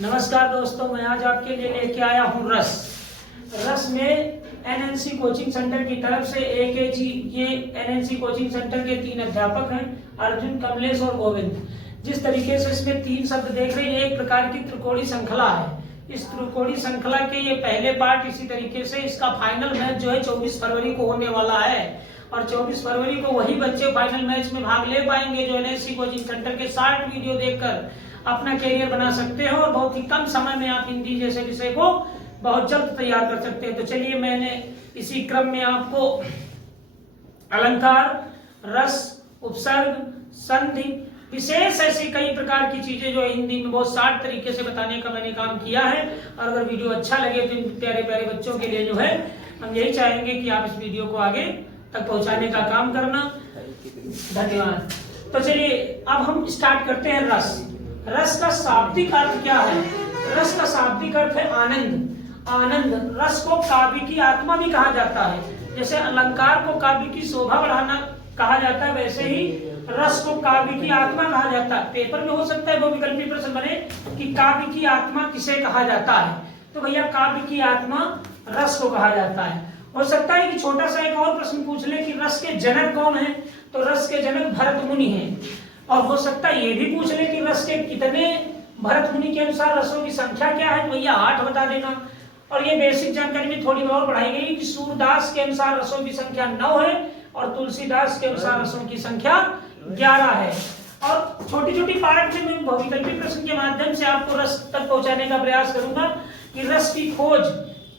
नमस्कार दोस्तों, मैं आज आपके लिए लेके आया हूँ रस में एनएनसी कोचिंग सेंटर की तरफ से AKG। ये एनएनसी कोचिंग सेंटर के 3 अध्यापक हैं, अर्जुन, कमलेश और गोविंद। जिस तरीके से इसमें 3 शब्द देख रहे हैं, ये एक प्रकार की त्रिकोणी श्रृंखला है। इस त्रिकोणी श्रृंखला के ये पहले पार्ट, इसी तरीके से इसका फाइनल मैच जो है 24 फरवरी को होने वाला है और 24 फरवरी को वही बच्चे फाइनल मैच में भाग ले पाएंगे जो एनएनसी कोचिंग सेंटर के 60 वीडियो देखकर अपना कैरियर बना सकते हो और बहुत ही कम समय में आप हिंदी जैसे विषय को बहुत जल्द तैयार कर सकते हैं। तो चलिए, मैंने इसी क्रम में आपको अलंकार, रस, उपसर्ग, संधि, विशेष ऐसी कई प्रकार की चीजें जो हिंदी में बहुत शार्ट तरीके से बताने का मैंने काम किया है। और अगर वीडियो अच्छा लगे तो इन प्यारे प्यारे बच्चों के लिए जो है हम यही चाहेंगे कि आप इस वीडियो को आगे तक पहुंचाने का काम करना। धन्यवाद। तो चलिए, अब हम स्टार्ट करते हैं रस। रस का शाब्दिक अर्थ क्या है? रस का शाब्दिक अर्थ है आनंद। आनंद। रस को काव्य की आत्मा भी कहा जाता है। जैसे अलंकार को काव्य की शोभा बढ़ाना कहा जाता है, वैसे ही रस को काव्य की आत्मा कहा जाता है। पेपर में हो सकता है वो विकल्पी प्रश्न बने कि काव्य की आत्मा किसे कहा जाता है, तो भैया काव्य की आत्मा रस को कहा जाता है। हो सकता है कि छोटा सा एक और प्रश्न पूछ ले कि रस के जनक कौन है, तो रस के जनक भरत मुनि हैं। और हो सकता है ये भी पूछ ले कि रस के कितने, भरत मुनि के अनुसार रसों की संख्या क्या है, तो भैया 8 बता देना। और ये बेसिक जानकारी में थोड़ी और बढ़ाई गई कि सूरदास के अनुसार रसों की संख्या 9 है और तुलसीदास के अनुसार रसों की संख्या 11 है। और छोटी छोटी पार्ट में मैं विकल्पी प्रश्न के माध्यम से आपको रस तक पहुंचाने का प्रयास करूंगा कि रस की खोज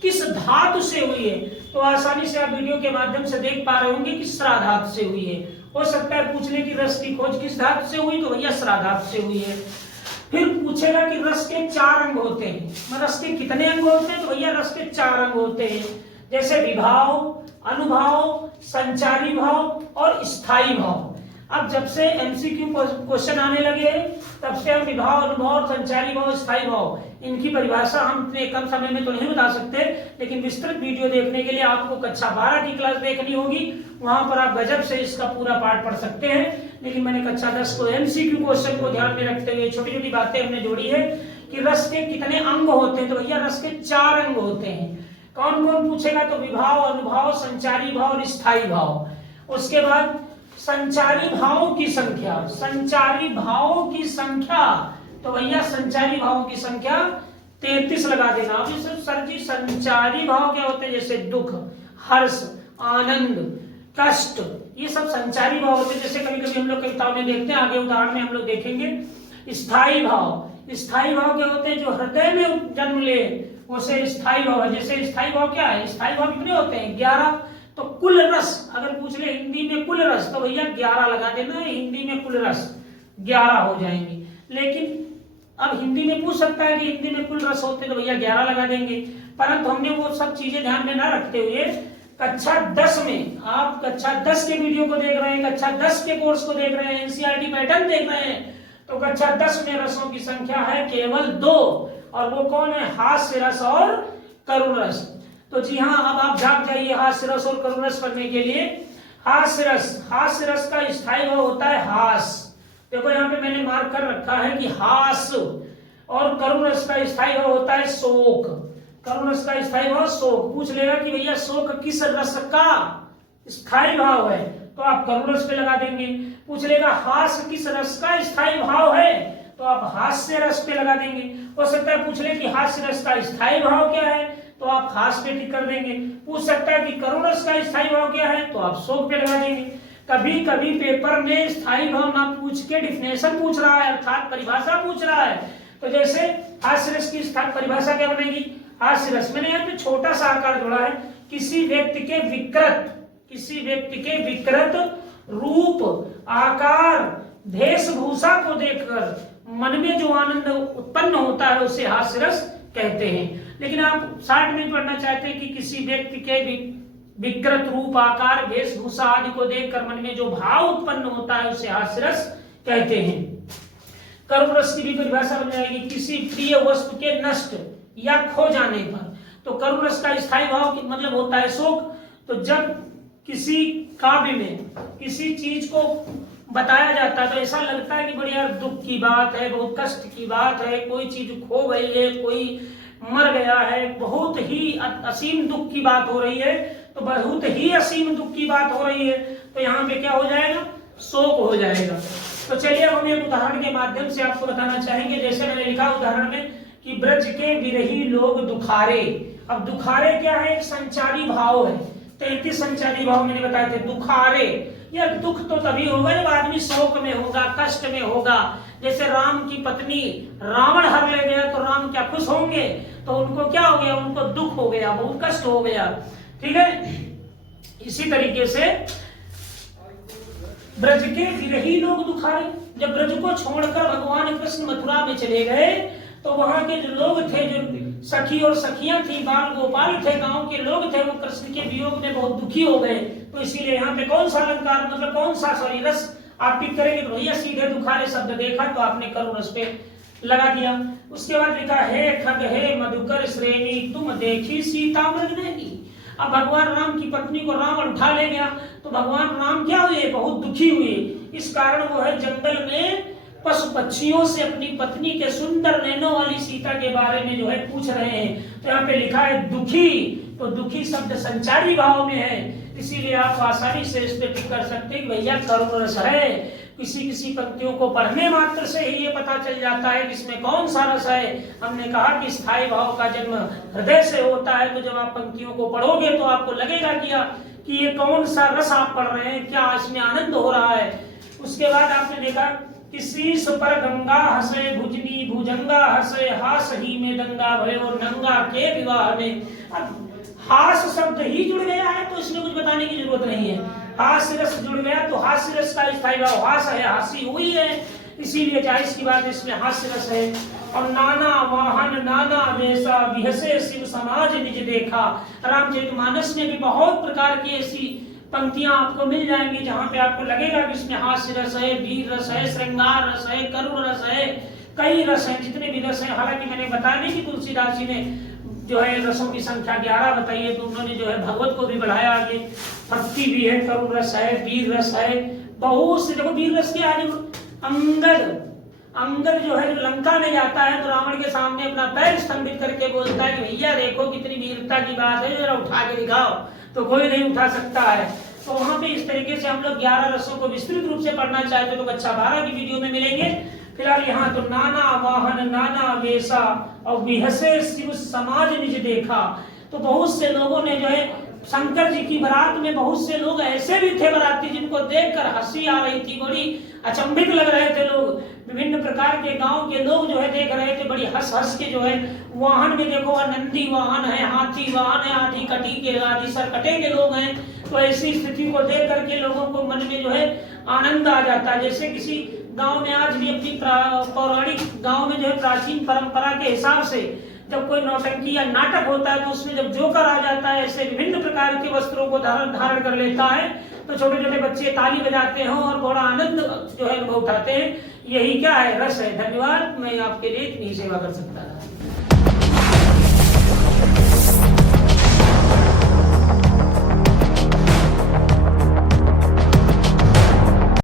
किस धातु से हुई है। तो आसानी से आप वीडियो के माध्यम से देख पा रहे होंगे कि स्रा धातु से हुई है। हो सकता है पूछ ले कि रस की खोज किस धातु से हुई, तो भैया स्रा धातु से हुई है। फिर पूछेगा कि रस के 4 अंग होते हैं। रस के कितने अंग होते हैं, तो भैया रस के 4 अंग होते हैं। जैसे विभाव, अनुभाव, संचारी भाव और स्थायी भाव। अब जब से MCQ क्वेश्चन आने लगे तब से हम विभाव, अनुभव, संचारी भाव, स्थायी भाव, इनकी परिभाषा हम इतने कम समय में तो नहीं बता सकते, लेकिन विस्तृत वीडियो देखने के लिए आपको कक्षा 12 की क्लास देखनी होगी। वहां पर आप गजब से इसका पूरा पाठ पढ़ सकते हैं। लेकिन मैंने कक्षा 10 को MCQ क्वेश्चन को ध्यान में रखते हुए छोटी छोटी बातें हमने जोड़ी है कि रस के कितने अंग होते हैं, तो भैया रस के 4 अंग होते हैं। कौन कौन पूछेगा, तो विभाव, अनुभाव, संचारी भाव और स्थायी भाव। उसके बाद संचारी भावों की संख्या। संचारी भावों की संख्या, तो भैया संचारी भावों की संख्या 33 लगा देना। अब सर जी संचारी भाव क्या होते हैं? जैसे दुख, हर्ष, आनंद, कष्ट, ये सब संचारी भाव होते हैं। जैसे कभी कभी हम लोग कविताओं में देखते हैं, आगे उदाहरण में हम लोग देखेंगे। स्थायी भाव। स्थायी भाव क्या होते हैं? जो हृदय में जन्म ले, उसे स्थायी भाव है। जैसे स्थायी भाव क्या है? स्थायी भाव कितने होते हैं? 11। तो कुल रस अगर पूछ ले हिंदी में कुल रस, तो भैया 11 लगा देना। हिंदी में कुल रस 11 हो जाएंगे। लेकिन अब हिंदी में पूछ सकता है कि हिंदी में कुल रस होते, तो भैया 11 लगा देंगे। परंतु हमने वो सब चीजें ध्यान में न रखते हुए कक्षा 10 में, आप कक्षा 10 के वीडियो को देख रहे हैं, कक्षा 10 के कोर्स को देख रहे हैं, NCERT पैटर्न देख रहे हैं, तो कक्षा 10 में रसों की संख्या है केवल 2। और वो कौन है? हास्य रस और करुण रस। तो जी हाँ, अब आप जाग जाइए हास्य रस और करुण रस पढ़ने के लिए। हास्य रस का स्थायी भाव होता है हास। देखो यहाँ पे मैंने मार्क कर रखा है कि हास। और करुण रस का स्थायी भाव होता है शोक। करुण रस का स्थायी भाव शोक। पूछ लेगा कि भैया शोक किस रस का स्थायी भाव है, तो आप करुण रस पे लगा देंगे। पूछ लेगा हास किस रस का स्थायी भाव है, तो आप हास्य रस पे लगा देंगे। हो सकता है पूछ ले कि हास्य रस का स्थायी भाव क्या है, तो आप हास पे टिक कर देंगे। पूछ सकता है कि करुण रस का स्थायी भाव क्या है, तो आप शोक पे लगा देंगे। कभी कभी पेपर में स्थायी भाव ना पूछ के डिफिनेशन पूछ रहा है, अर्थात परिभाषा पूछ रहा है। तो जैसे हास्य रस की परिभाषा क्या बनेगी? हास्य रस, मैंने यहाँ पे छोटा सा आकार जोड़ा है, किसी व्यक्ति के विकृत रूप, आकार, वेशभूषा को देखकर मन में जो आनंद उत्पन्न होता है उसे हास्य रस कहते हैं। लेकिन आप 60 में पढ़ना चाहते हैं कि किसी व्यक्ति के विकृत रूप, आकार, वेशभूषा आदि को देखकर मन में जो भाव उत्पन्न होता है उसे हास्य रस कहते हैं। करुण रस की भी परिभाषा बन जाएगी, किसी प्रिय वस्तु के नष्ट या खो जाने पर। तो करुण रस का स्थायी भाव मतलब होता है शोक। तो जब किसी काव्य में किसी चीज को बताया जाता है तो ऐसा लगता है कि बड़ी यार दुख की बात है, बहुत कष्ट की बात है, कोई चीज खो गई है, कोई मर गया है, बहुत ही असीम दुख की बात हो रही है। तो बहुत ही असीम दुख की बात हो रही है तो यहाँ पे क्या हो जाएगा, शोक हो जाएगा। तो चलिए हम एक उदाहरण के माध्यम से आपको बताना चाहेंगे। जैसे मैंने लिखा उदाहरण में कि ब्रज के विरही लोग दुखारे। अब दुखारे क्या है, एक संचारी भाव है, 33 संचारी भाव मैंने बताए थे। दुखारे, यह दुख तो तभी होगा जब आदमी शोक में होगा, कष्ट में होगा। जैसे राम की पत्नी रावण हर ले गया तो राम क्या खुश होंगे, तो उनको क्या हो गया, उनको दुख हो गया, बहुत कष्ट हो गया। ठीक है, इसी तरीके से ब्रज के विरही लोग दुखारे, जब ब्रज को छोड़कर भगवान कृष्ण मथुरा में चले गए तो वहां के जो लोग थे, जो सखी और सखियां थी, बाल गोपाल थे, गांव के लोग थे, वो कृष्ण के वियोग में बहुत दुखी हो गए। तो इसीलिए यहाँ पे कौन सा अलंकार, मतलब कौन सा रस आप टिक करेंगे तो भैया सीधे दुखारे शब्द देखा तो आपने करुण रस पे लगा दिया। उसके बाद लिखा हे खग हे मधुकर श्रेणी तुम देखी सीता मृग नैनी। अब भगवान राम की पत्नी को रावण उठा ले गया तो भगवान राम क्या हुए, बहुत दुखी हुए। इस कारण वो है जंगल में पशु पक्षियों से अपनी पत्नी के सुंदर नैनों वाली सीता के बारे में जो है पूछ रहे हैं। तो यहाँ पे लिखा है दुखी, तो दुखी शब्द संचारी भाव में है, इसीलिए आप आसानी से इस पे टिक कर सकते हैं कि भैया करुण रस है। किसी किसी पंक्तियों को पढ़ने मात्र से ही ये पता चल जाता है कि इसमें कौन सा रस है। हमने कहा कि स्थायी भाव का जन्म हृदय से होता है, तो जब आप पंक्तियों को पढ़ोगे तो आपको लगेगा कि ये कौन सा रस आप पढ़ रहे हैं, क्या इसमें आनंद हो रहा है। उसके बाद आपने देखा कि शीश पर गंगा हंसे भुजनी भुजंगा हंसे हास ही में दंगा भयो नंगा के विवाह में। अब हास शब्द ही जुड़ गया है तो इसमें कुछ बताने की जरूरत नहीं है। हास्य रस जुड़ गया तो हास्य रस का स्थायी भाव हास है, हासी हुई है, इसीलिए जाहिर की बात इसमें हास्य रस है। और नाना वाहन नाना वेशा विहसे शिव समाज निज देखा। रामचरितमानस में भी बहुत प्रकार की ऐसी पंक्तियां आपको मिल जाएंगी जहां पे आपको लगेगा कि इसमें हास्य रस है, वीर रस है, श्रृंगार रस है, करुण रस है, कई रस हैं, जितने भी रस हैं। हालांकि मैंने बताया नहीं कि तुलसीदास जी ने जो है रसों की संख्या 11 बताई है, तो उन्होंने जो है भगवत को भी बढ़ाया आगे। भक्ति भी है, करुण रस है, वीर रस है, बहुत से। देखो वीर रस के आगे अंगद जो है लंका में जाता है तो रावण के सामने अपना पैर स्तंभित करके बोलता है कि भैया देखो कितनी वीरता की बात है, जरा उठा के दिखाओ, तो कोई नहीं उठा सकता है। तो वहां पे इस तरीके से हम लोग 11 रसों को विस्तृत रूप से पढ़ना चाहते तो कक्षा 12 की वीडियो में मिलेंगे। फिलहाल यहाँ तो नाना वाहन नाना वेशा और विहसे शिव समाज निज देखा। तो बहुत से लोगों ने जो है शंकर जी की बारात में बहुत से लोग ऐसे भी थे बाराती जिनको देखकर हंसी आ रही थी, बड़ी अचंभित लग रहे थे लोग। विभिन्न प्रकार के गांव के लोग जो है देख रहे थे, बड़ी हंस हंस के जो है वाहन में देखो नंदी वाहन है, हाथी वाहन है, आधी कटी के आधी सरकटे के लोग हैं। तो ऐसी स्थिति को देख करके लोगों को मन में जो है आनंद आ जाता है। जैसे किसी गांव में आज भी अपनी पौराणिक गांव में जो है प्राचीन परंपरा के हिसाब से जब कोई नौटंकी या नाटक होता है तो उसमें जब जोकर आ जाता है, ऐसे विभिन्न प्रकार के वस्त्रों को धारण कर लेता है, तो छोटे छोटे बच्चे ताली बजाते हैं और बड़ा आनंद जो है अनुभव उठाते हैं। यही क्या है, रस है। धन्यवाद, मैं आपके लिए इतनी सेवा कर सकता था।